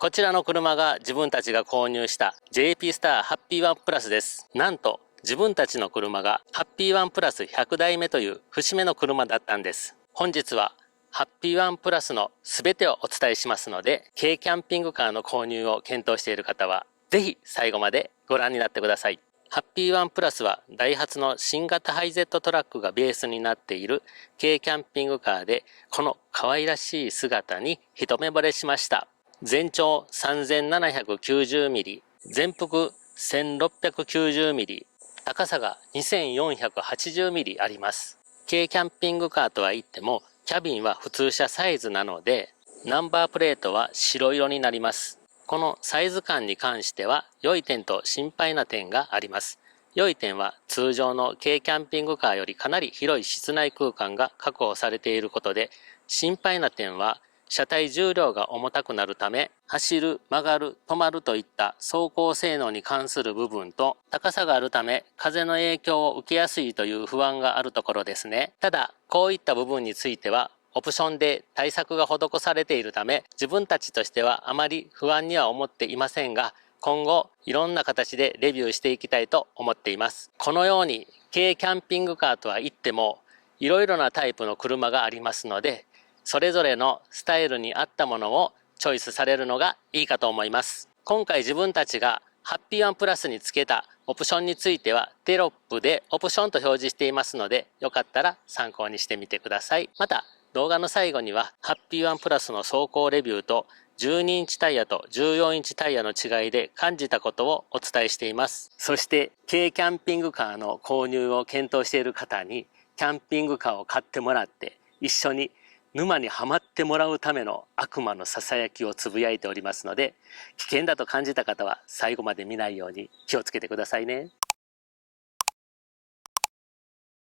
こちらの車が自分たちが購入した JP スターハッピーワンプラスです。なんと自分たちの車がハッピーワンプラス100台目という節目の車だったんです。本日はハッピーワンプラスの全てをお伝えしますので、軽キャンピングカーの購入を検討している方はぜひ最後までご覧になってください。ハッピーワンプラスはダイハツの新型ハイゼットトラックがベースになっている軽キャンピングカーで、この可愛らしい姿に一目惚れしました。全長 3790mm、全幅 1690mm、高さが 2480mm あります。軽キャンピングカーとは言っても、キャビンは普通車サイズなので、ナンバープレートは白色になります。このサイズ感に関しては良い点と心配な点があります。良い点は通常の軽キャンピングカーよりかなり広い室内空間が確保されていることで、心配な点は車体重量が重たくなるため、走る、曲がる、止まるといった走行性能に関する部分と、高さがあるため風の影響を受けやすいという不安があるところですね。ただ、こういった部分についてはオプションで対策が施されているため、自分たちとしてはあまり不安には思っていませんが、今後いろんな形でレビューしていきたいと思っています。このように軽キャンピングカーとは言ってもいろいろなタイプの車がありますので、それぞれのスタイルに合ったものをチョイスされるのがいいかと思います。今回自分たちがハッピーワンプラスにつけたオプションについてはテロップでオプションと表示していますので、よかったら参考にしてみてください。また動画の最後にはハッピーワンプラスの走行レビューと12インチタイヤと14インチタイヤの違いで感じたことをお伝えしています。そして軽キャンピングカーの購入を検討している方にキャンピングカーを買ってもらって一緒に沼にはまってもらうための悪魔のささやきをつぶやいておりますので、危険だと感じた方は最後まで見ないように気をつけてくださいね。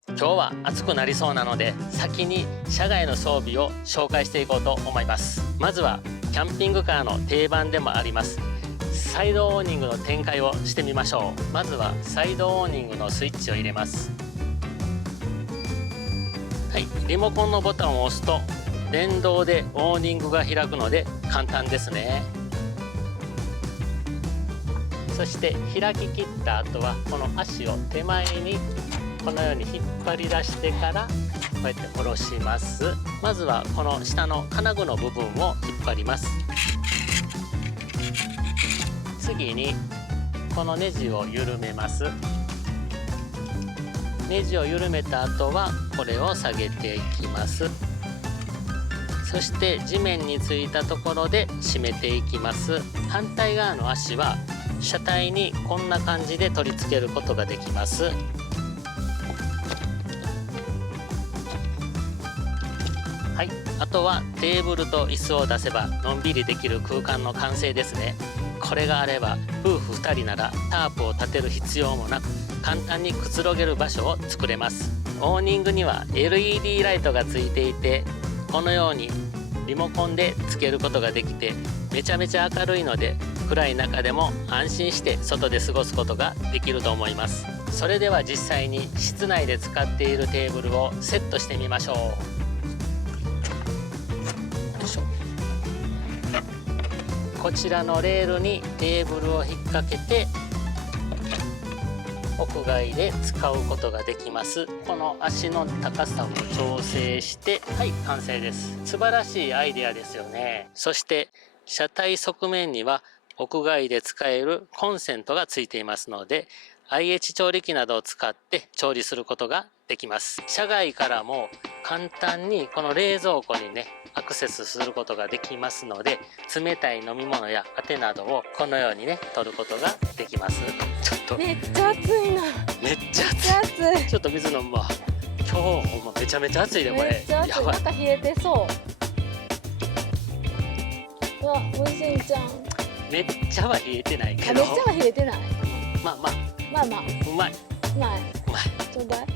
今日は暑くなりそうなので、先に車外の装備を紹介していこうと思います。まずはキャンピングカーの定番でもありますサイドオーニングの展開をしてみましょう。まずはサイドオーニングのスイッチを入れます。はい、リモコンのボタンを押すと電動でオーニングが開くので簡単ですね。そして開ききった後はこの足を手前にこのように引っ張り出してからこうやって下ろします。まずはこの下の金具の部分を引っ張ります。次にこのネジを緩めます。ネジを緩めた後はこれを下げていきます。そして地面についたところで締めていきます。反対側の足は車体にこんな感じで取り付けることができます。はい、あとはテーブルと椅子を出せばのんびりできる空間の完成ですね。これがあれば夫婦2人ならタープを立てる必要もなく簡単にくつろげる場所を作れます。オーニングには LED ライトがついていて、このようにリモコンでつけることができてめちゃめちゃ明るいので、暗い中でも安心して外で過ごすことができると思います。それでは実際に室内で使っているテーブルをセットしてみましょう。こちらのレールにテーブルを引っ掛けて屋外で使うことができます。この足の高さを調整して、はい、完成です。素晴らしいアイデアですよね。そして車体側面には屋外で使えるコンセントがついていますので、 IH 調理器などを使って調理することができます。車外からも簡単にこの冷蔵庫にねアクセスすることができますので、冷たい飲み物やあてなどをこのようにね取ることができます。ちょっとめっちゃ暑いな。めっちゃ暑い。ちょっと水飲むわ。今日ほんまめちゃめちゃ暑いでこれ。めっちゃ暑い。やばい。なんか冷えてそう。うわ、美味しいじゃん。めっちゃは冷えてないけど。めっちゃは冷えてない。まあまあ。まあまあ。うまい。うまい。うまい。ちょうだい。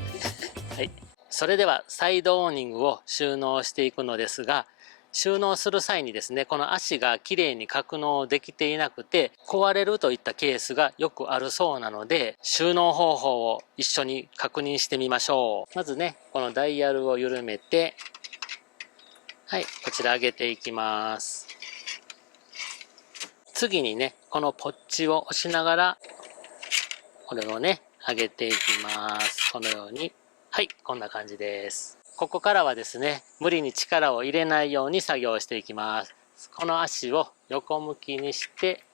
はい。それではサイドオーニングを収納していくのですが、収納する際にですね、この足がきれいに格納できていなくて壊れるといったケースがよくあるそうなので、収納方法を一緒に確認してみましょう。まずね、このダイヤルを緩めて、はい、こちら上げていきます。次にね、このポッチを押しながらこれをね上げていきます。このように、はい、こんな感じです。ここからはですね、無理に力を入れないように作業していきます。この足を横向きにして、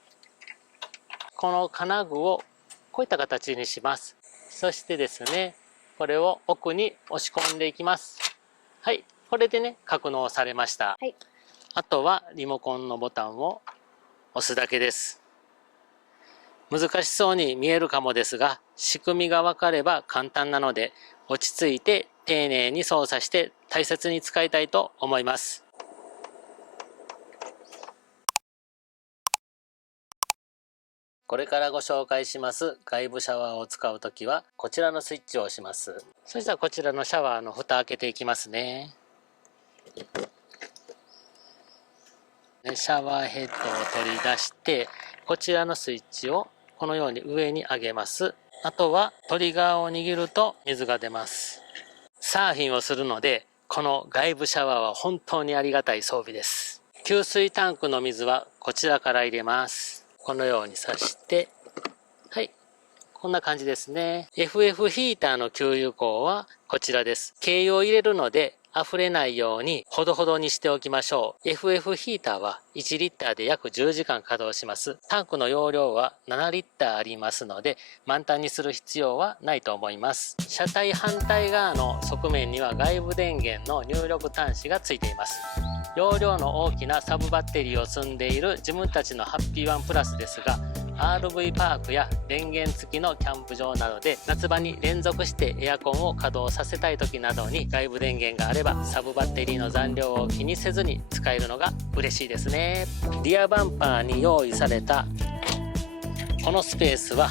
この金具をこういった形にします。そしてですね、これを奥に押し込んでいきます。はい、これでね格納されました。はい、あとはリモコンのボタンを押すだけです。難しそうに見えるかもですが、仕組みが分かれば簡単なので、落ち着いて丁寧に操作して大切に使いたいと思います。これからご紹介します外部シャワーを使うときは、こちらのスイッチを押します。そしたらこちらのシャワーの蓋開けていきますね。シャワーヘッドを取り出して、こちらのスイッチをこのように上に上げます。あとはトリガーを握ると水が出ます。サーフィンをするので、この外部シャワーは本当にありがたい装備です。給水タンクの水はこちらから入れます。このように刺して、はい、こんな感じですね。FF ヒーターの給油口はこちらです。軽油を入れるので溢れないようにほどほどにしておきましょう。FF ヒーターは1リッターで約10時間稼働します。タンクの容量は7リッターありますので、満タンにする必要はないと思います。車体反対側の側面には外部電源の入力端子がついています。容量の大きなサブバッテリーを積んでいる自分たちのハッピーワンプラスですが、RV パークや電源付きのキャンプ場などで夏場に連続してエアコンを稼働させたい時などに外部電源があればサブバッテリーの残量を気にせずに使えるのが嬉しいですね。リアバンパーに用意されたこのスペースは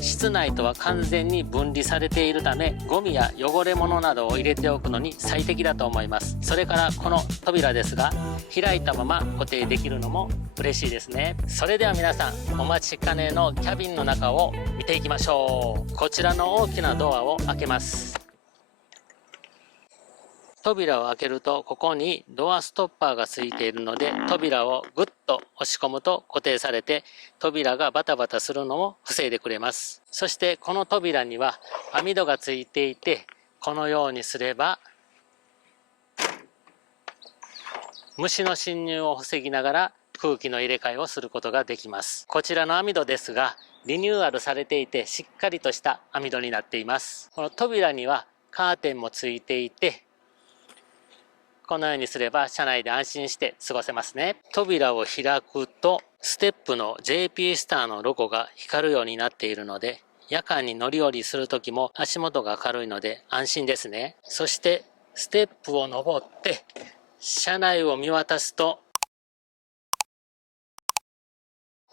室内とは完全に分離されているため、ゴミや汚れ物などを入れておくのに最適だと思います。それからこの扉ですが、開いたまま固定できるのも嬉しいですね。それでは皆さん、お待ちかねのキャビンの中を見ていきましょう。こちらの大きなドアを開けます。扉を開けると、ここにドアストッパーがついているので、扉をグッと押し込むと固定されて、扉がバタバタするのを防いでくれます。そしてこの扉には網戸がついていて、このようにすれば虫の侵入を防ぎながら空気の入れ替えをすることができます。こちらの網戸ですが、リニューアルされていてしっかりとした網戸になっています。この扉にはカーテンもついていて、このようにすれば車内で安心して過ごせますね。扉を開くとステップの JP スターのロゴが光るようになっているので、夜間に乗り降りする時も足元が明るいので安心ですね。そしてステップを登って車内を見渡すと、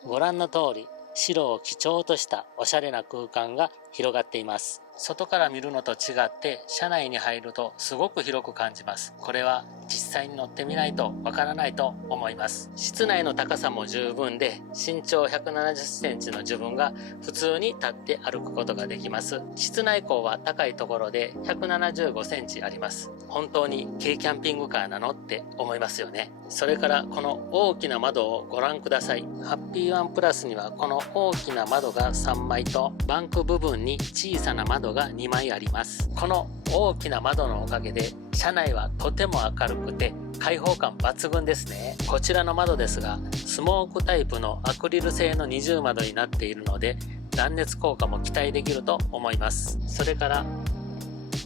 ご覧の通り白を基調としたおしゃれな空間が広がっています。外から見るのと違って車内に入るとすごく広く感じます。これは実際に乗ってみないとわからないと思います。室内の高さも十分で、身長170センチの自分が普通に立って歩くことができます。室内高は高いところで175センチあります。本当に軽キャンピングカーなのって思いますよね。それからこの大きな窓をご覧ください。ハッピーワンプラスにはこの大きな窓が3枚とバンク部分に小さな窓が2枚あります。この大きな窓のおかげで車内はとても明るくて開放感抜群ですね。こちらの窓ですが、スモークタイプのアクリル製の二重窓になっているので断熱効果も期待できると思います。それから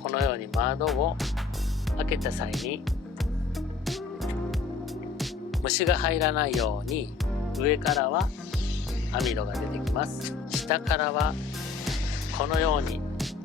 このように窓を開けた際に虫が入らないように上からは網戸が出てきます。下からはこのように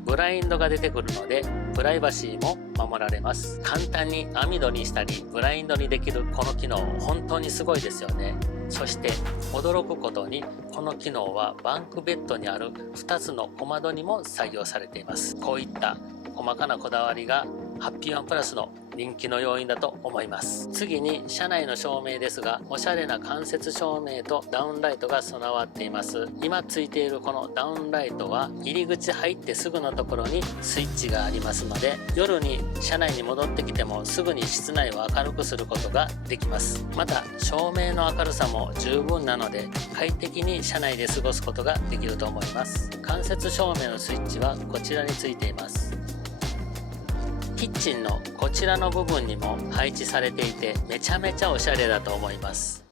ブラインドが出てくるのでプライバシーも守られます。簡単に網戸にしたりブラインドにできるこの機能、本当にすごいですよね。そして驚くことにこの機能はバンクベッドにある2つの小窓にも採用されています。こういった細かなこだわりがハッピーワンプラスの人気の要因だと思います。次に車内の照明ですが、おしゃれな間接照明とダウンライトが備わっています。今ついているこのダウンライトは入り口入ってすぐのところにスイッチがありますので、夜に車内に戻ってきてもすぐに室内を明るくすることができます。また照明の明るさも十分なので快適に車内で過ごすことができると思います。間接照明のスイッチはこちらについています。キッチンのこちらの部分にも配置されていて、めちゃめちゃおしゃれだと思います。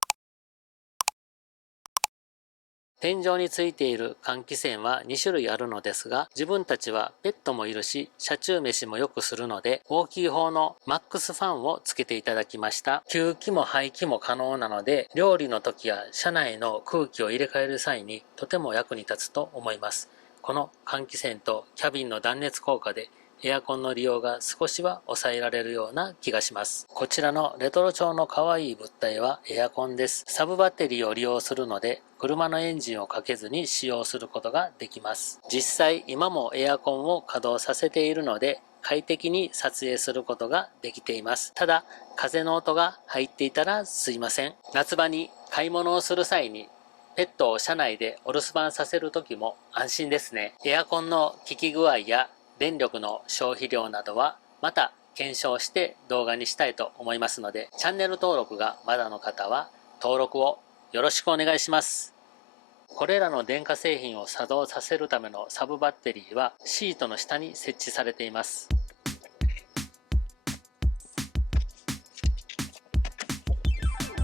天井についている換気扇は2種類あるのですが、自分たちはペットもいるし車中飯もよくするので、大きい方のマックスファンをつけていただきました。吸気も排気も可能なので、料理の時や車内の空気を入れ替える際にとても役に立つと思います。この換気扇とキャビンの断熱効果でエアコンの利用が少しは抑えられるような気がします。こちらのレトロ調の可愛い物体はエアコンです。サブバッテリーを利用するので、車のエンジンをかけずに使用することができます。実際今もエアコンを稼働させているので、快適に撮影することができています。ただ、風の音が入っていたらすいません。夏場に買い物をする際にペットを車内でお留守番させる時も安心ですね。エアコンの効き具合や電力の消費量などはまた検証して動画にしたいと思いますので、チャンネル登録がまだの方は登録をよろしくお願いします。これらの電化製品を作動させるためのサブバッテリーはシートの下に設置されています。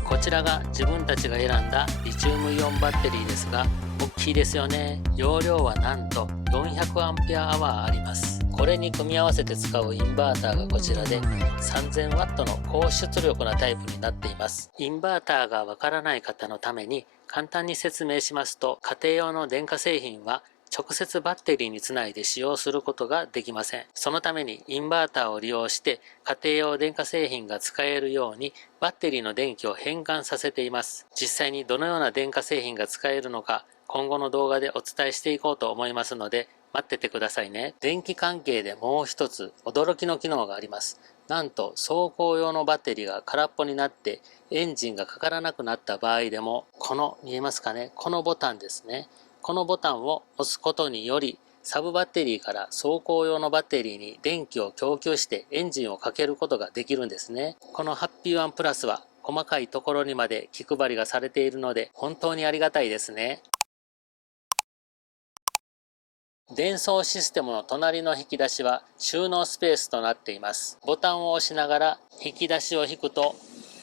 こちらが自分たちが選んだリチウムイオンバッテリーですが、大きいですよね。容量はなんと 400Ah あります。これに組み合わせて使うインバーターがこちらで 3000W の高出力なタイプになっています。インバーターがわからない方のために簡単に説明しますと、家庭用の電化製品は直接バッテリーにつないで使用することができません。そのためにインバーターを利用して家庭用電化製品が使えるようにバッテリーの電気を変換させています。実際にどのような電化製品が使えるのか今後の動画でお伝えしていこうと思いますので待っててくださいね。電気関係でもう一つ驚きの機能があります。なんと走行用のバッテリーが空っぽになってエンジンがかからなくなった場合でも、見えますかね、このボタンですね。このボタンを押すことによりサブバッテリーから走行用のバッテリーに電気を供給してエンジンをかけることができるんですね。このハッピーワンプラスは細かいところにまで気配りがされているので本当にありがたいですね。電装システムの隣の引き出しは収納スペースとなっています。ボタンを押しながら引き出しを引くと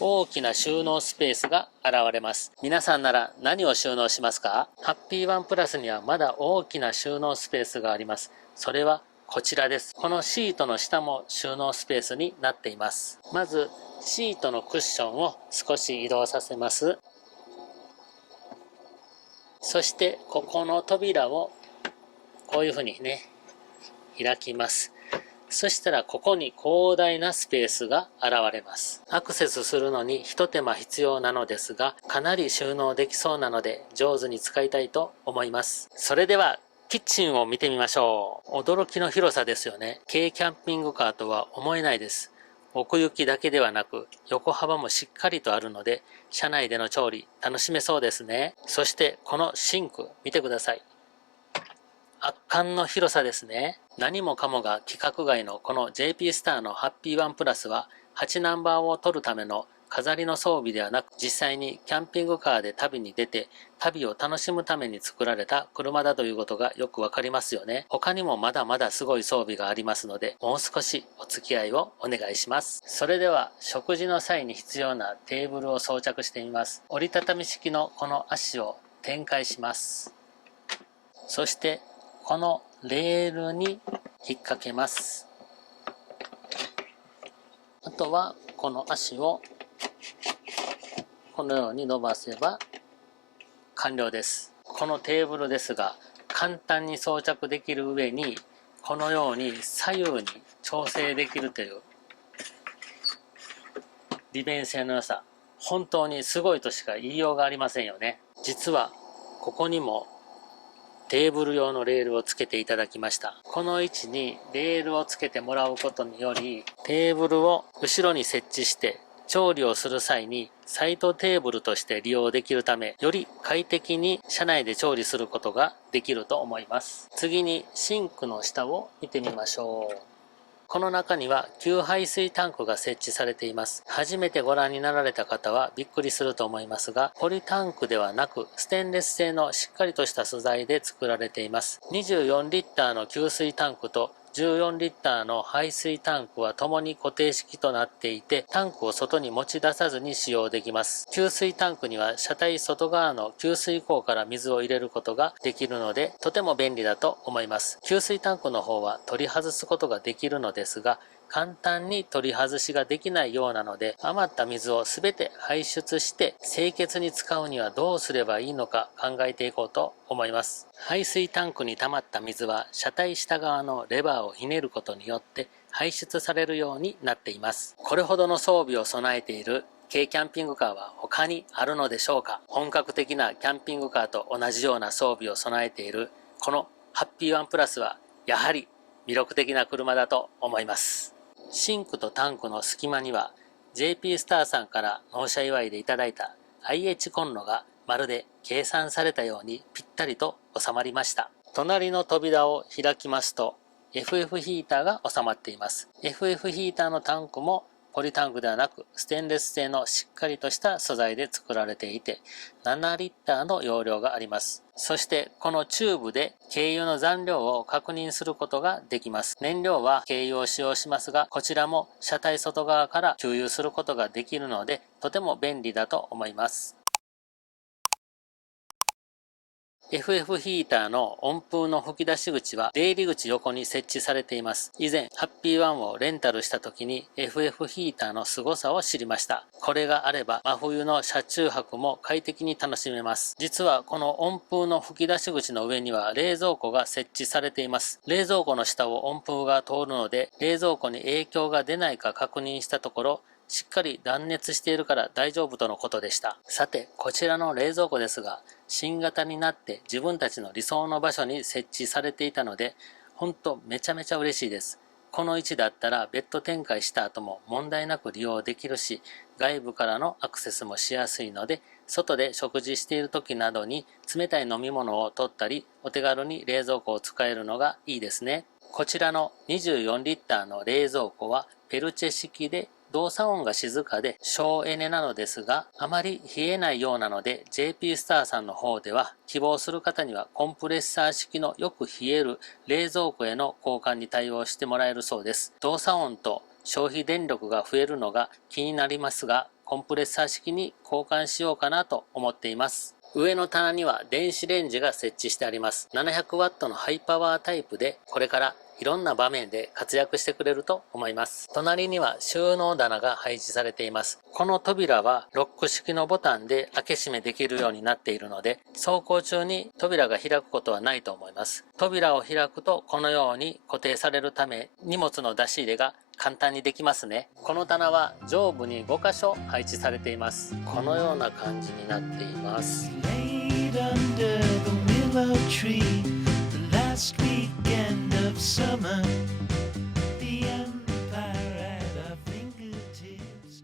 大きな収納スペースが現れます。皆さんなら何を収納しますか？ハッピーワンプラスにはまだ大きな収納スペースがあります。それはこちらです。このシートの下も収納スペースになっています。まずシートのクッションを少し移動させます。そしてここの扉をこういうふうにね開きます。そしたらここに広大なスペースが現れます。アクセスするのに一手間必要なのですが、かなり収納できそうなので上手に使いたいと思います。それではキッチンを見てみましょう。驚きの広さですよね。軽キャンピングカーとは思えないです。奥行きだけではなく横幅もしっかりとあるので、車内での調理楽しめそうですね。そしてこのシンク見てください。圧巻の広さですね。何もかもが規格外のこの JP スターのハッピーワンプラスは8ナンバーを取るための飾りの装備ではなく、実際にキャンピングカーで旅に出て旅を楽しむために作られた車だということがよくわかりますよね。他にもまだまだすごい装備がありますので、もう少しお付き合いをお願いします。それでは食事の際に必要なテーブルを装着してみます。折りたたみ式のこの足を展開します。そしてこのレールに引っ掛けます。あとはこの足をこのように伸ばせば完了です。このテーブルですが簡単に装着できる上に、このように左右に調整できるという利便性の良さ、本当にすごいとしか言いようがありませんよね。実はここにもテーブル用のレールをつけていただきました。この位置にレールをつけてもらうことにより、テーブルを後ろに設置して調理をする際にサイドテーブルとして利用できるため、より快適に車内で調理することができると思います。次にシンクの下を見てみましょう。この中には給排水タンクが設置されています。初めてご覧になられた方はびっくりすると思いますが、ポリタンクではなくステンレス製のしっかりとした素材で作られています。24リッターの給水タンクと14リッターの排水タンクは共に固定式となっていて、タンクを外に持ち出さずに使用できます。給水タンクには車体外側の給水口から水を入れることができるので、とても便利だと思います。給水タンクの方は取り外すことができるのですが、簡単に取り外しができないようなので、余った水をすべて排出して清潔に使うにはどうすればいいのか考えていこうと思います。排水タンクに溜まった水は車体下側のレバーをひねることによって排出されるようになっています。これほどの装備を備えている軽キャンピングカーは他にあるのでしょうか。本格的なキャンピングカーと同じような装備を備えているこのハッピーワンプラスはやはり魅力的な車だと思います。シンクとタンクの隙間には JP スターさんから納車祝いでいただいた IH コンロがまるで計算されたようにぴったりと収まりました。隣の扉を開きますと FF ヒーターが収まっています。FF ヒーターのタンクもポリタンクではなくステンレス製のしっかりとした素材で作られていて7リッターの容量があります。そしてこのチューブで軽油の残量を確認することができます。燃料は軽油を使用しますが、こちらも車体外側から給油することができるのでとても便利だと思います。FF ヒーターの温風の吹き出し口は出入り口横に設置されています。以前、ハッピーワンをレンタルした時に FF ヒーターの凄さを知りました。これがあれば真冬の車中泊も快適に楽しめます。実はこの温風の吹き出し口の上には冷蔵庫が設置されています。冷蔵庫の下を温風が通るので、冷蔵庫に影響が出ないか確認したところ、しっかり断熱しているから大丈夫とのことでした。さて、こちらの冷蔵庫ですが、新型になって自分たちの理想の場所に設置されていたので、ほんとめちゃめちゃ嬉しいです。この位置だったらベッド展開した後も問題なく利用できるし、外部からのアクセスもしやすいので、外で食事している時などに冷たい飲み物を取ったり、お手軽に冷蔵庫を使えるのがいいですね。こちらの24リッターの冷蔵庫はペルチェ式で動作音が静かで省エネなのですが、あまり冷えないようなので JP スターさんの方では希望する方にはコンプレッサー式のよく冷える冷蔵庫への交換に対応してもらえるそうです。動作音と消費電力が増えるのが気になりますが、コンプレッサー式に交換しようかなと思っています。上の棚には電子レンジが設置してあります。700ワットのハイパワータイプで、これからいろんな場面で活躍してくれると思います。隣には収納棚が配置されています。この扉はロック式のボタンで開け閉めできるようになっているので、走行中に扉が開くことはないと思います。扉を開くとこのように固定されるため、荷物の出し入れが簡単にできますね。この棚は上部に5箇所配置されています。このような感じになっています。Laid under the willow tree, the last weekend of summer, the empire at our fingertips.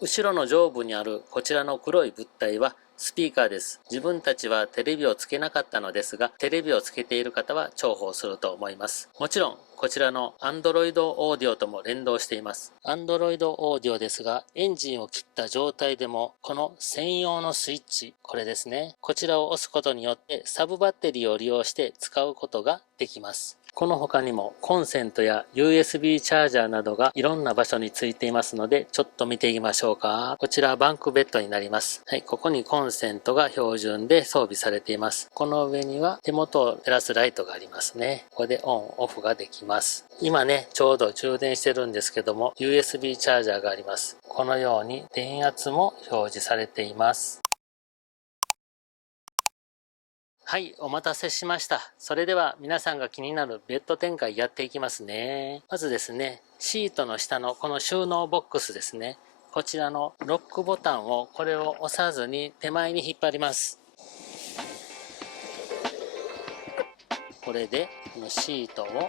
後ろの上部にあるこちらの黒い物体はスピーカーです。自分たちはテレビをつけなかったのですが、テレビをつけている方は重宝すると思います。もちろん、こちらの Android Audio とも連動しています。Android Audio ですが、エンジンを切った状態でも、この専用のスイッチ、これですね。こちらを押すことによって、サブバッテリーを利用して使うことができます。この他にもコンセントや USB チャージャーなどがいろんな場所についていますので、ちょっと見ていきましょうか。こちらはバンクベッドになります。はい、ここにコンセントが標準で装備されています。この上には手元を照らすライトがありますね。ここでオンオフができます。今ね、ちょうど充電してるんですけども、USB チャージャーがあります。このように電圧も表示されています。はい、お待たせしました。それでは皆さんが気になるベッド展開やっていきますね。まずですね、シートの下のこの収納ボックスですね。こちらのロックボタンをこれを押さずに手前に引っ張ります。これでこのシートを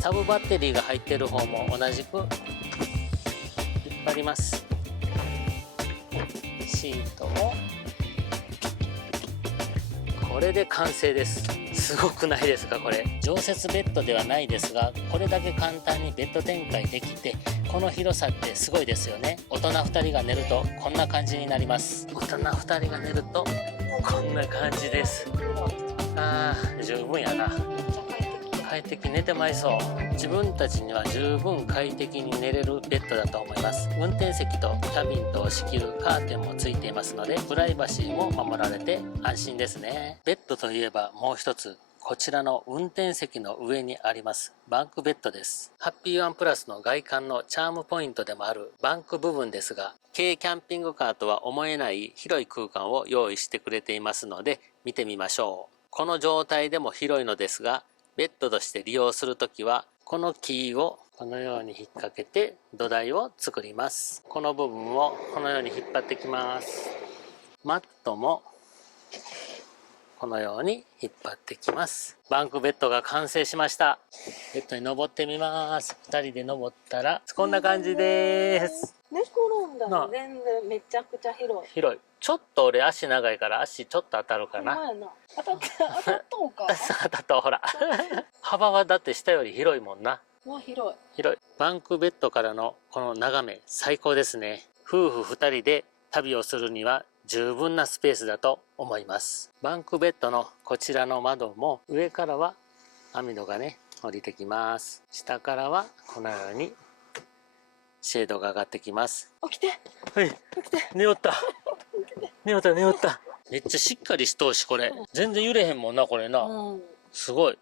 サブバッテリーが入っている方も同じく引っ張ります。シートをこれで完成です。すごくないですか？これ常設ベッドではないですが、これだけ簡単にベッド展開できて、この広さってすごいですよね。大人2人が寝るとこんな感じになります。大人2人が寝るとこんな感じです。あー、十分やな。快適、寝てまいそう。自分たちには十分快適に寝れるベッドだと思います。運転席とキャビンとを仕切るカーテンもついていますので、プライバシーも守られて安心ですね。ベッドといえばもう一つ、こちらの運転席の上にありますバンクベッドです。ハッピーワンプラスの外観のチャームポイントでもあるバンク部分ですが、軽キャンピングカーとは思えない広い空間を用意してくれていますので、見てみましょう。この状態でも広いのですが、ベッドとして利用するときは、このキーをこのように引っ掛けて土台を作ります。この部分をこのように引っ張ってきます。マットもこのように引っ張ってきます。バンクベッドが完成しました。ベッドに登ってみます。2人で登ったらこんな感じです。寝転んだら全然めちゃくちゃ広い。広い。ちょっと俺足長いから足ちょっと当たるかな。当たったんか。当たったほら。幅はだって下より広いもんな。もう広い。広い。バンクベッドからのこの眺め最高ですね。夫婦2人で旅をするには十分なスペースだと思います。バンクベッドのこちらの窓も上からは網戸がね降りてきます。下からはこのようにシェードが上がってきます。起きて。はい。起きて。寝よった。寝よった寝よった。めっちゃしっかりしとうし、これ全然揺れへんもんな、これな。すごい。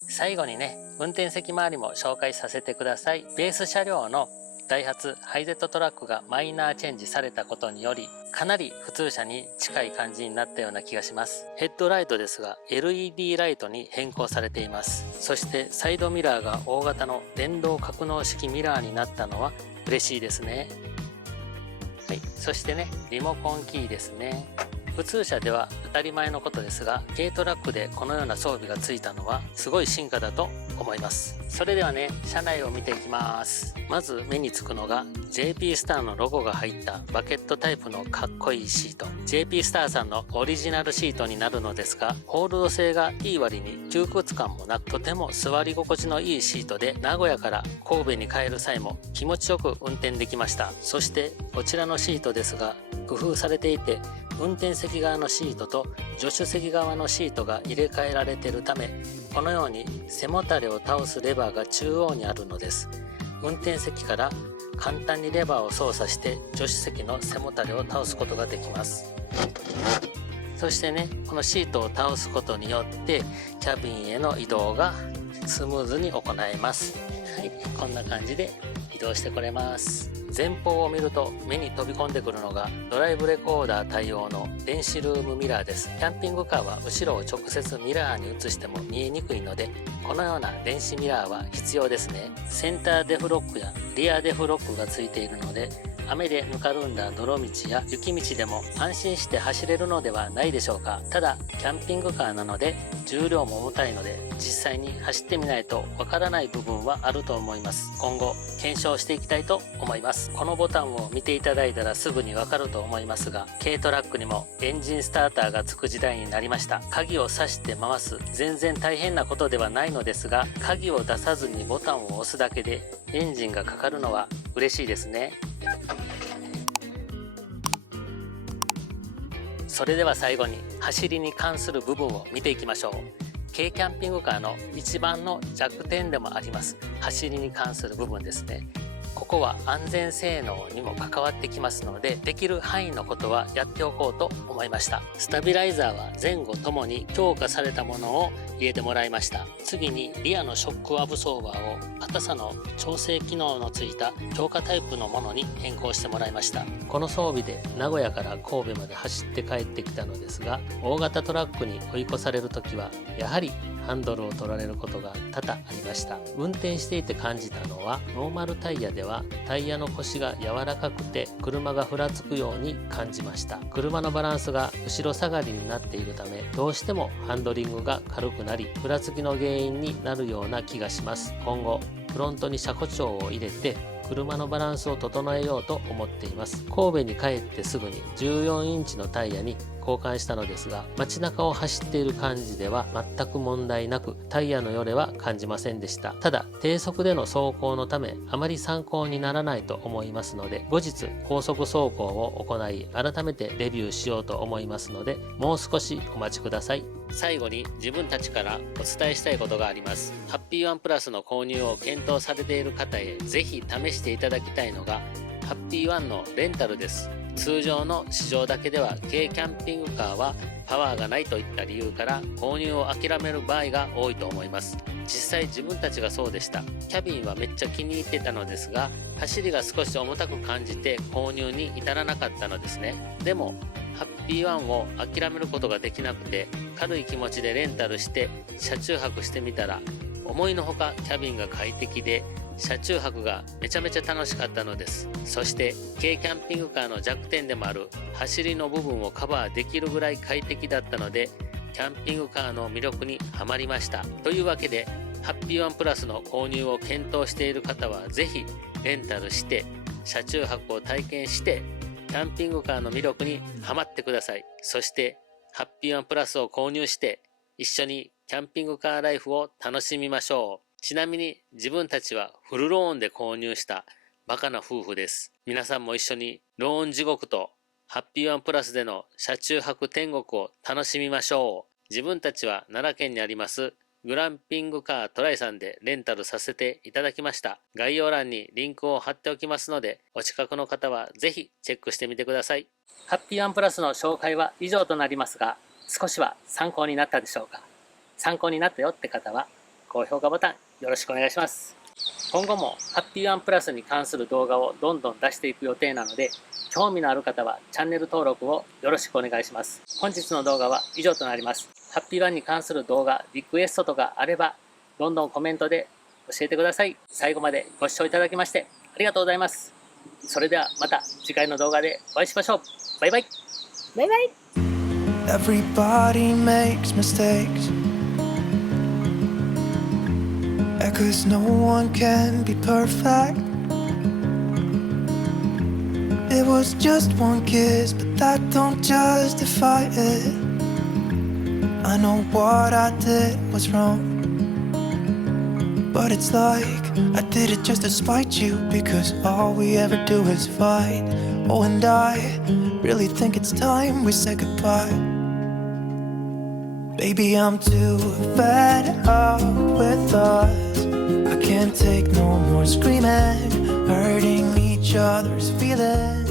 最後にね、運転席周りも紹介させてください。ベース車両のダイハツハイゼットトラックがマイナーチェンジされたことにより、かなり普通車に近い感じになったような気がします。ヘッドライトですが LED ライトに変更されています。そしてサイドミラーが大型の電動格納式ミラーになったのは嬉しいですね。はい、そしてね、リモコンキーですね。普通車では当たり前のことですが、軽トラックでこのような装備がついたのはすごい進化だと思います。それではね、車内を見ていきます。まず目につくのが JP スターのロゴが入ったバケットタイプのかっこいいシート。 JP スターさんのオリジナルシートになるのですが、ホールド性がいい割に窮屈感もなく、とても座り心地のいいシートで、名古屋から神戸に帰る際も気持ちよく運転できました。そしてこちらのシートですが、工夫されていて、運転席側のシートと助手席側のシートが入れ替えられているため、このように背もたれを倒すレバーが中央にあるのです。運転席から簡単にレバーを操作して助手席の背もたれを倒すことができます。そしてね、このシートを倒すことによってキャビンへの移動がスムーズに行えます。はい、こんな感じで移動してこれます。前方を見ると目に飛び込んでくるのがドライブレコーダー対応の電子ルームミラーです。キャンピングカーは後ろを直接ミラーに映しても見えにくいので、このような電子ミラーは必要ですね。センターデフロックやリアデフロックがついているので、雨でぬかるんだ泥道や雪道でも安心して走れるのではないでしょうか。ただキャンピングカーなので重量も重たいので、実際に走ってみないとわからない部分はあると思います。今後検証していきたいと思います。このボタンを見ていただいたらすぐにわかると思いますが、軽トラックにもエンジンスターターがつく時代になりました。鍵を挿して回す、全然大変なことではないのですが、鍵を出さずにボタンを押すだけでエンジンがかかるのは嬉しいですね。それでは最後に走りに関する部分を見ていきましょう。軽キャンピングカーの一番の弱点でもあります走りに関する部分ですね。ここは安全性能にも関わってきますので、できる範囲のことはやっておこうと思いました。スタビライザーは前後ともに強化されたものを入れてもらいました。次にリアのショックアブソーバーを硬さの調整機能のついた強化タイプのものに変更してもらいました。この装備で名古屋から神戸まで走って帰ってきたのですが、大型トラックに追い越される時はやはりハンドルを取られることが多々ありました。運転していて感じたのは、ノーマルタイヤではタイヤの腰が柔らかくて車がふらつくように感じました。車のバランスが後ろ下がりになっているため、どうしてもハンドリングが軽くなり、ふらつきの原因になるような気がします。今後フロントに車庫帳を入れて車のバランスを整えようと思っています。神戸に帰ってすぐに14インチのタイヤに交換したのですが、街中を走っている感じでは全く問題なく、タイヤのよれは感じませんでした。ただ低速での走行のためあまり参考にならないと思いますので、後日高速走行を行い改めてレビューしようと思いますので、もう少しお待ちください。最後に自分たちからお伝えしたいことがあります。ハッピーワンプラスの購入を検討されている方へぜひ試していただきたいのがハッピーワンのレンタルです。通常の市場だけでは軽キャンピングカーはパワーがないといった理由から購入を諦める場合が多いと思います。実際自分たちがそうでした。キャビンはめっちゃ気に入ってたのですが、走りが少し重たく感じて購入に至らなかったのですね。でもハッピーワンを諦めることができなくて、軽い気持ちでレンタルして車中泊してみたら、思いのほかキャビンが快適で車中泊がめちゃめちゃ楽しかったのです。そして軽キャンピングカーの弱点でもある走りの部分をカバーできるぐらい快適だったので、キャンピングカーの魅力にはまりました。というわけでハッピーワンプラスの購入を検討している方はぜひレンタルして車中泊を体験してキャンピングカーの魅力にハマってください。そしてハッピーワンプラスを購入して一緒にキャンピングカーライフを楽しみましょう。ちなみに自分たちはフルローンで購入したバカな夫婦です。皆さんも一緒にローン地獄とハッピーワンプラスでの車中泊天国を楽しみましょう。自分たちは奈良県にありますグランピングカートライさんでレンタルさせていただきました。概要欄にリンクを貼っておきますので、お近くの方はぜひチェックしてみてください。ハッピーワンプラスの紹介は以上となりますが、少しは参考になったでしょうか。参考になったよって方は高評価ボタンよろしくお願いします。今後もハッピーワンプラスに関する動画をどんどん出していく予定なので、興味のある方はチャンネル登録をよろしくお願いします。本日の動画は以上となります。ハッピーワンに関する動画、リクエストとかあれば、どんどんコメントで教えてください。最後までご視聴いただきましてありがとうございます。それではまた次回の動画でお会いしましょう。バイバイ。バイバイ。Everybody makes mistakes, cause no one can be perfect. It was just one kiss, but that don't justify it. I know what I did was wrong, but it's like I did it just to spite you, because all we ever do is fight. Oh, and I really think it's time we say goodbye. Baby, I'm too fed up with us. I can't take no more screaming, hurting each other's feelings.